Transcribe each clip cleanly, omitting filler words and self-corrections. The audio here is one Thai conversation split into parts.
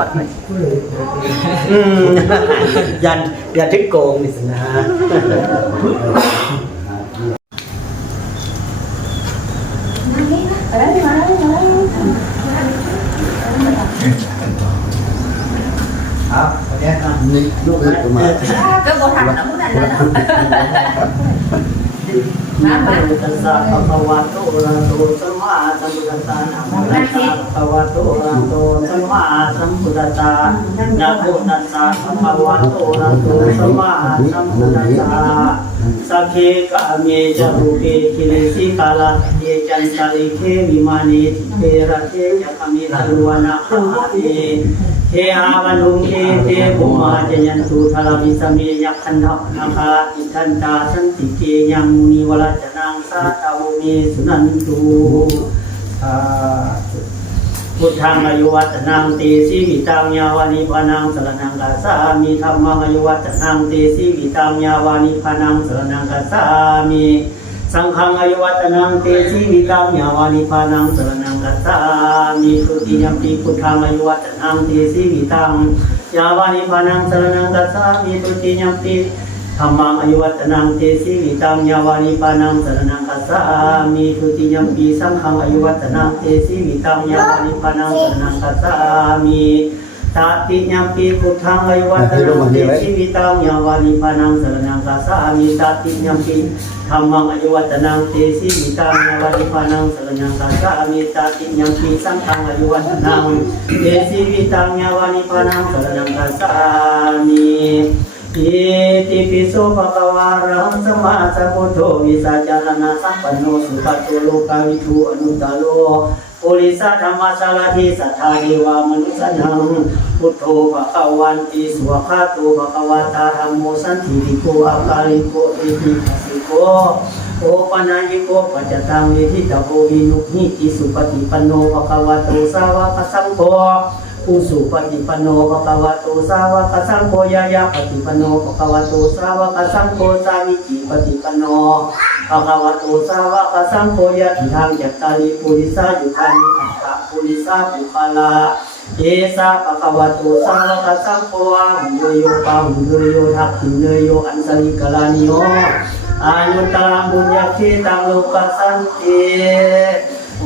วดเลยยันทึกโกงนี่สินะครับวันนี้นี่ลูกเล็กมา ก็โบทันนะพวกนั้นนะนะตัสสะภะคะวะโตอะระหะโตสัมมาสัมพุทธัสสะนะโมตัสสะภะคะวะโตอะระหะโตสัมมาสัมพุทธัสสะนะโมตัสสะภะคะวะโตอะระหะโตสัมมาสัมพุทธัสสะสัพเพกะเมจะรูเปคิเลสิกาลาเยจันตาลิเควิมานิเทระเทจะคามิตวนะหะเตเทอาวันลุงเอเทภูมาจยันตุทารามิสเมยักขันธนาคาอิทันตาสันติเกยังมุนีวรัจนังสาตาวเมสุนันตุพุทธังอายุวัตนังเตสิวิตังยาวานิพานังสรนังกัสสามิธัมมังอายุวัตนังเตสิวิตังยาวานิพานังสรนังกัสสามิสังฆังอายุวัตนังเตสิวิตังยาวานิพานังสรนังกัสสามิทุติยมปีพุทธังอายุวัตนังเตสิวิตังยาวานิพานังสรนังกัสสามิทุติยมปีธัมมังอายุวัตนังเตสิวิตังยาวานิพานังสรนังกัสสามิทุติยมปีสังฆังอายุวัตนังเตสิวิตังยาวานิพานังสรนังกัสสามิตติยมปีพุทธังอายุวัตนังเตสิวิตังยาวานิพานังสรนังกัสสามิตติยมปีธัมมังอายุวัตนังเตสิวิตังยาวานิพานังสรนังกัสสามิตติยมปีสังฆังอายุวัตนังเตสิวิตังยาวานิพานังสรนังกัสสามิอิติปิโสภะคะวะอะระหังสัมมาสัมพุทโธวิสัจจารณะสัมปันโนสุขโตโลกาวิทูอนุตตโลปุริสธรรมสารถิสัทธาเทวามนุสสนังพุทโธภะคะวันติสวะคาโตภะคะวะตาธัมโมสันติติโกอากาลิโกเอหิปัสสิโกโอปนัญญิโกปัจจตังเวทิตาโพวินุหิติสุปฏิปันโนภะคะวะโตสาวกสังโฆอุสุปฏิปันโนภะคะวะโตสาวกสังโฆยายาปฏิปันโนภะคะวะโตสาวกสังโฆสามิจิปฏิปันโนภะคะวะโตสาวกสังโฆยะทิทังยัตตาลิปุริสายุคานิอัตถะปุริสาปุคลาเอสะภะคะวะโตสาวกสังโฆอะหุโยโยปะหุโยโยทักขิเนโยอันสลิกลานิโยอายุตตังบุญญาเขตังโลกัสสันติ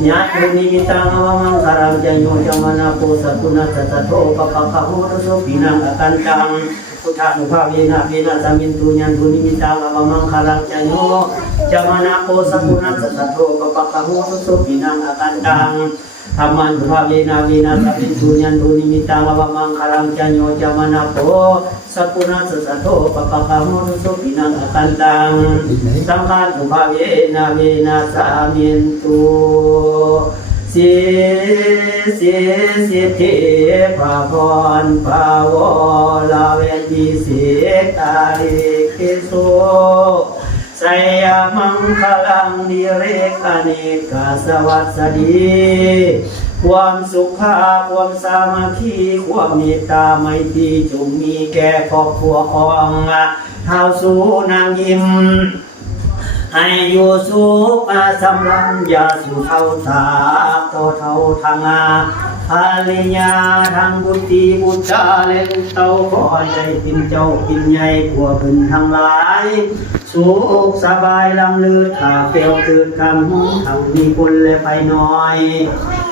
ญาตินิมิตังอวมังคารังจโยจามนาโพสัตุนัสสะโทปะปะคะโหตุโสปินังอกันตังพุทธานุภาเวนะเวนะสมินตุญันตุนิมิตังอวมังคารังจโยจามนาโพสัตุนัสสะโทปะปะคะโหตุโสปินังอกันตังธรรมันภาเวนะเวนะสัพพิสุญันตุนิมิตังอวมังคารังจันโยจามนาโพสัพพุนัสสะโทปะปะคะโหตุโสปินังอกันตังสังฆังภาเวนะเวนะสามินตุสิเทพาพรภาวลาเวนติสิตาลิกิโสไสยมังคลังนิเรกอเนกาสวัสดีความสุขความสามัคคีความเมตตาไมตรีจงมีแก่ครอบครัวของเท้าสู่นางยิ้มให้อยู่สุขสำรัญญาสุเท่าตาโตเท่าทางภาลิญาทางบุตรีบุตรเล่นเต้าขอใจปินเจ้าปินใหญ่กลัวขึ้นทั้งหลายสุขสบายลำลือถ้าเปลวเกิดคำทำมีคนและไปน้อย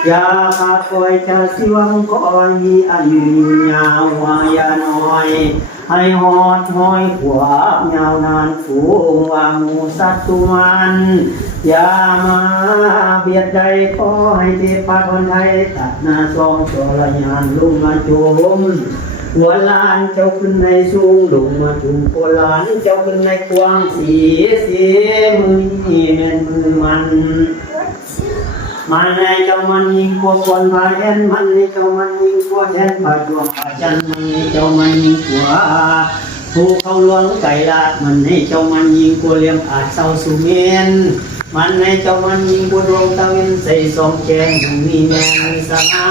อย่าขาดคอยจะสิวังคอยมีอายุยาววายาน้อยให้หอดห้อยขวบยาวนานฝูงวางมูสัตว์ตุมันอย่ามาเบียดใดขอให้เทพาคนไทยตัดหน้าซองจรยานลุงมาจุมหัวล้านเจ้าขึ้นในสูงลุงมาจุมหัวล้านเจ้าขึ้นในกว้างสีมือนี่เม็นมือมันในเจ้ามันยิงกว่าคนพาเห็นมันในเจ้ามันยิงกว่าเห็นพาดวงพาจันมันในเจ้ามันยิงกว่าผู้เขาหลวงไก่ลาดมันในเจ้ามันยิงกว่าเลี้ยงอาจเศร้าสุเมนมันในเจ้ามันยิงกว่าดวงตะวันใส่สองแจงมีแมงมีสง่า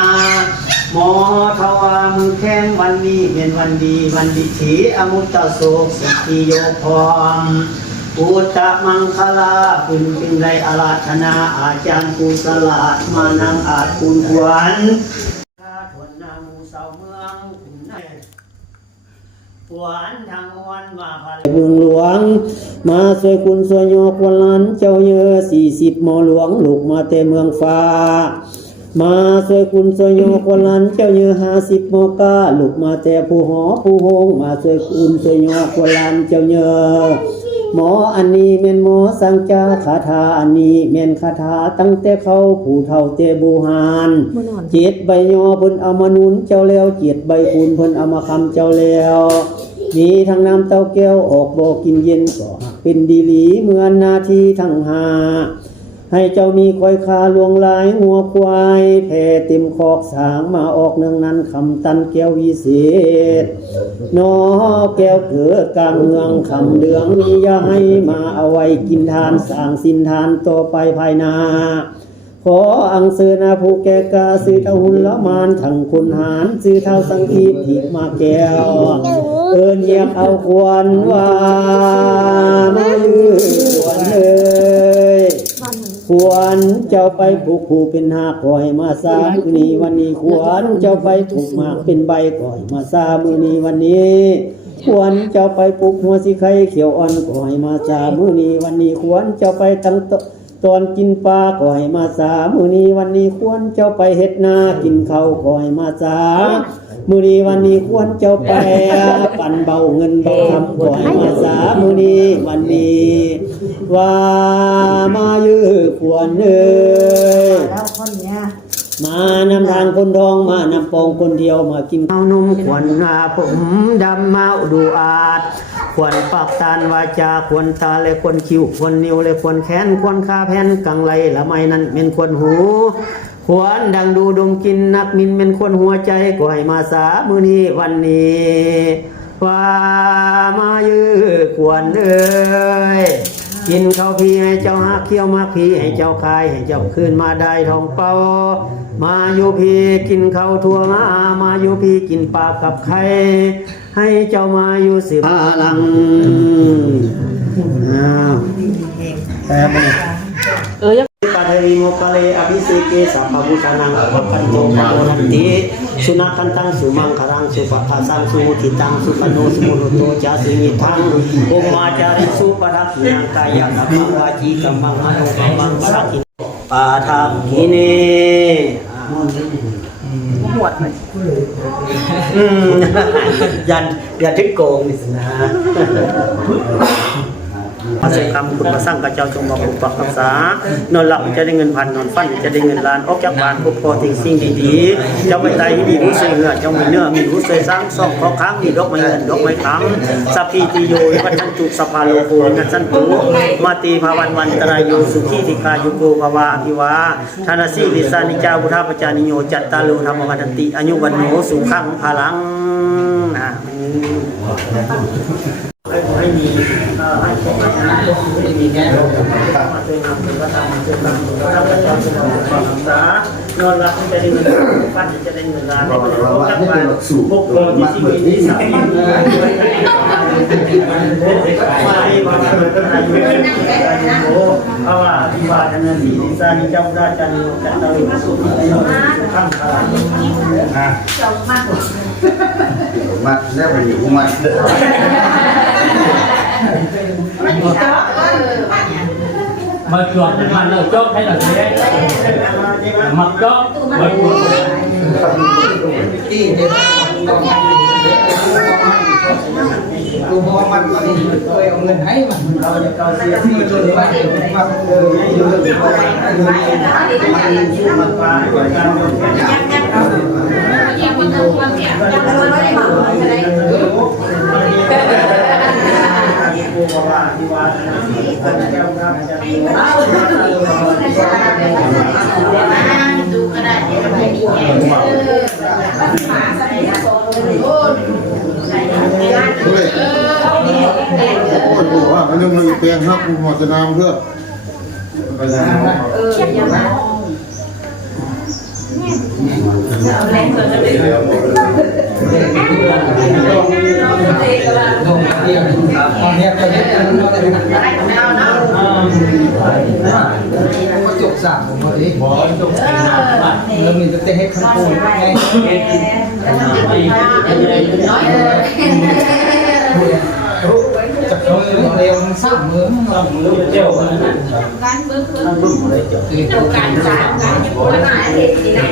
หมอทว่ามือแข้งวันนี้เป็นวันดีวันดิถีอมุตตะโศกสิทธิโยพรปุตตะมังคลาพึงไรอาราธนาอาจารย์กุศลาดมานังอาจคุณขวัญทวนนามูเสาเมือง ขวานทางวันมาพา เมืองหลวงมาสวยคุณสวยโยกวันล้านเจ้าเยอ40หมอหลวงลูกมาแต่เมืองฟ้ามาสวยคุณสวยโยกวันล้านเจ้าเยอ50หมอกาลูกมาแต่ผู้หอผู้โฮงมาสวยคุณสวยโยกวันล้านเจ้าเยอหมออันนี้แม่นหมอสังจาคาถาอันนี้แม่นคาถาตั้งแต่เขาผู้เฒ่าเตบูหานเจ็ดใบยอเพิ่นเอามานุนเจ้าแล้วเจ็ดใบคูณเพิ่นเอามาคำเจ้าแล้วมีทั้งน้ำเต้าแก้วออกบ่กินเย็นก็เป็นดีหลีเหมือนนาทีทั้งหาให้เจ้ามีควายคาลวงลายงัวควายแผ่เต็มคอกสางมาออกเนืองนั้นคำตันแก้ววิเศษนอแก้วเกิดกลางเมืองคำเดืองมีอย่าให้มาเอาไว้กินทานสร้างสินทานต่อไปภายนาขออังเสนาผู้แก่กาซื้อเท่าหุ่นละมานทั้งคุณหารซื้อเท่าสังกีผิดมาแก้วเอิญเยียบเอาควรว่ามายืนควรเลยควรเจ้าไปปลูกผูเป็นหากก่อยมาซามือนี้วันนี้ควรเจ้าไปปลูกหมากเป็นใบก่อยมาซามือนี้วันนี้ควรเจ้าไปปลูกหัวสิไข่เขียวอ่อนก่อยมาซามือนี้วันนี้ควรเจ้าไปตั้งตอนกินปลาก่อยมาสามื้อนี้วันนี้ควรเจ้าไปเฮ็ดนากินข้าวก่อยมาสามื้อนี้วันนี้ควรเจ้าไปปั่นเบาเงินเบาคำก่อยมาสามื้อนี้วันนี้ว่ามายื้อควรเอ้ย แล้วคนเนี้ย มานำทางคนทองมานำปองคนเดียวมากินข้าวนมขวัญงาผมดำมาดูอาจขวัญปากตานวาจาขวัญตาและขวัญคิ้วขวัญนิ้วและขวัญแขนขวัญขาแผ่นกังไหลละไม่นั้นเป็นขวัญหูขวัญดังดูดมกินนักมินเป็นขวัญหัวใจก็ให้มาสามื้อนี้วันนี้ว่ามายื้อขวัญเอ้ยกินข้าวพี่ให้เจ้าหักเคี้ยวมากพี่ให้เจ้าคายให้เจ้าคืนมาได้ทองเป่ามาอยู่พี่กินข้าวทั่วมาอยู่พี่กินปลากับไข่ให้เจ้ามาอยู่สิพลังแต่ไม่ปาเทวิโมกะเลอภิเษเกสัพพพุทธานังอัปปันโตปะโนนันติสุนัขคันตังสุมังคารังสุปะทาสังสุมุทิตังสุปโนสุมุโตจาสิมิทังโอมาจาริสุปะทักขินังกายะกัมมังวาจีกัมมังมโนกัมมังปะทักขิปาทักขิเนหวดเลย อย่าทึกโกงนี่สินะมาเสกคำคุณมาสร้างกระเจ้าจงบอกอุปรักษานอนหลับจะได้เงินพันนอนฟันจะได้เงินล้านออกจากบ้านพบพอทิ้งสิ่งดีๆเจ้าไม่ตายที่มีรู้สึกเหงื่อเจ้ามีเนื้อมีรู้สึกสร้างซ่องขอค้างมีดอกไม้เงินดอกไม้ค้ำสัพพิติโยวัฏันตุสัพพาโลโกนัสสันตุมาตีภาวันวันตรายโยสุขีธิคายุโกภวะอภิวาธนาสีลิสานิจาบุทาปจานิโยจัตตาลุธรรมวันติอายุวันโนสุขังพลังให้มีให้ครบให้มีแก่มาเป็นนำเป็นวัฒนธรรมเป็นนำเป็นวัฒนธรรมเป็นความรักษานอนหลับจะได้เงินฟันจะได้เงินล้านได้เงินตั้งไปพวกเราที่ชีวิตที่สามีมาให้มาเป็นอายุโอ้เอาว่าที่ว่าจะนั่นดีสามีเจ้าราชานิโยจัตตารุสุขีอายุข้ามพลังจบมากมาแล้วไปอยู่มาmà chuột mà lợn chốt hay là thế mặc chốt mà chuộtกูมองมันก็ดีตัวเอาเงินให้มันเราจะเกาเสียที่จนว่ามันอยู่มันปลาด้วยกันกูบอกว่าที่ว่าแก้วครับจะดูก็ได้ไม่มีแก่กูว่ามันยังมีเตียงครับกูหมดจะนำเพื่อไปไหนอย่ามาเอาแรงเกินเลยตอนนี้จะเห็นเอาเนาะก็จบสามผมพอดีแล้วมีจะเฮ็ดขั้นปูนไง จะมือเร็วสร้างมือ ต้องมือเจ้า การเบิ่ง ท่านบุญอะไรเจ้า เจ้าการสามการจะป่วยมาเห็นนี่นะ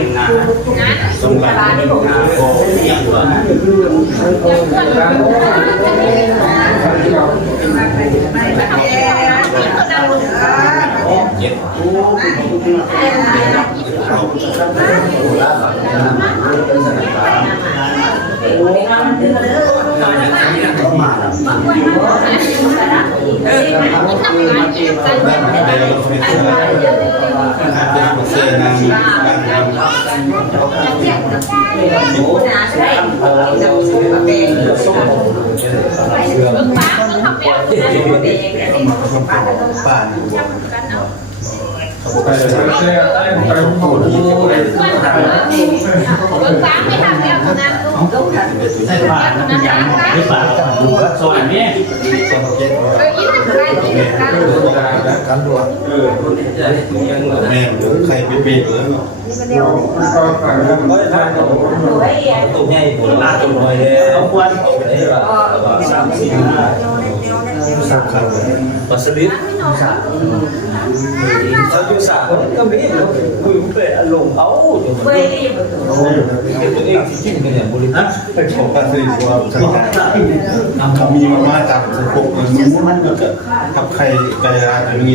งานสงกรานต์นี่ผม โอ้ยตัวนั้น เจ็ดต้องมาแล้วเซนางป่านไปเลยไปพูดที่ใส่ผ่านมันยังหรือเปล่าสอนเนี่ย กันตัวแม่ใครไปเบรกแล้วเนาะ ตัวใหญ่หัวลาตัวน้อยเลย เอาควร สำคัญเลย ปัสลิดเขาอยู่สามก็ไม่ได้คุยเป็นอารมณ์เอาตัวเองจริงๆเนี่ยบริษัท ของการสื่อสารเขามีมาจากสังคมมันกับใครกายาจะมี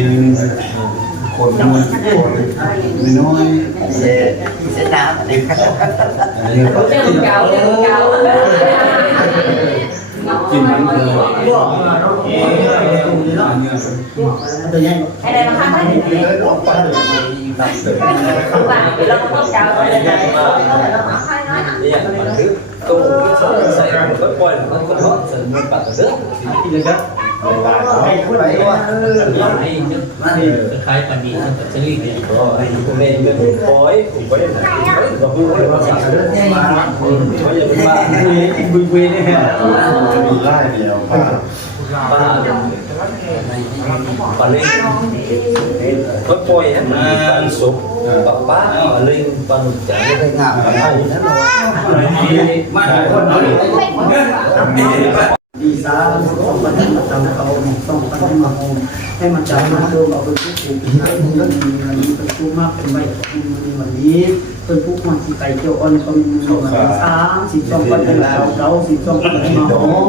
คนมันคนน้อยเสียดายเลยกินมันคือ ตัวใหญ่ ให้ได้มาข้างให้ได้เราก็ต้องเจ้าเลยนะเรามาข้างน้อย เนี่ยมันคือตัวที่ใส่ก็ปล่อยมันก็ร้อนเสร็จมันปัดเด้อที่เลยครับให้คนไหนว่าให้คล้ายปนีกับเชอรี่เนี่ยก็ให้คุณแม่เป็นปล่อยผมก็ได้ไหนก็พูดว่าสั่งเรื่องมาเขาอย่าไปมาบุยเนี่ย มีไล่เดียวป้า ป้าเล่นก็ปล่อยให้มันสุกป้าเล่นปนุษย์จังได้งามได้นั่นหรอมันคนน้อยดีสาต้องมาตั้งมาตั้งเขาต้องมาตั้งมาโฮมให้มันจับมาดูเอาไปทุกสิ่งที่มันมีวันนี้เป็นผู้มากเป็นใบมีวันนี้เป็นผู้มันสิไก่เกี่ยวอ่อนเป็นวัน32วันเป็นแล้ว92วันเป็นมาโฮม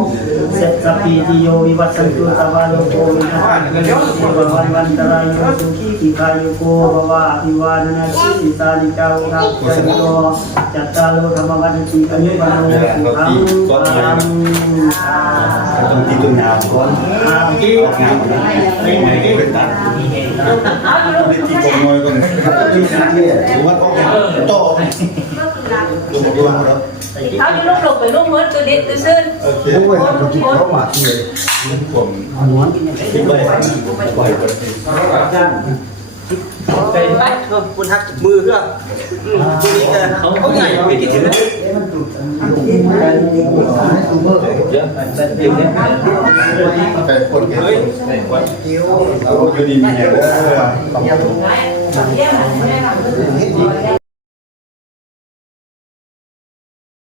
เสร็จสัพพีติโยวิวัตสันตุสวาโลโกวินาศวันตรายโยสุขีกิกายโกภวะอภิวาทนาสิสานิกาโอนาจันโตจัตตาโลธรรมวันติอนุวันโนสุขังต้องตีตัวงามก่อนตีงามไม่ไงก็เป็นตัดไม่ตีตัวน้อยก่อนตีงามเนี่ยถือว่าต้องโตดูดูแล้ว เขาจะลูกหลงไปลูกมืดตัวเด็ดตัวซื่น โอเคโอ้ยมันกินเข้ามาที่เลยมันผมคิดไปไปไปใจไปคุณทักมือเพื่อเขาใหญ่ไม่กี่ถึงเยอะแต่เดี๋ยวนี้ แต่คนเฮ้ยเราอยู่ดีมีแหวนต้อง เยี่ยมเลย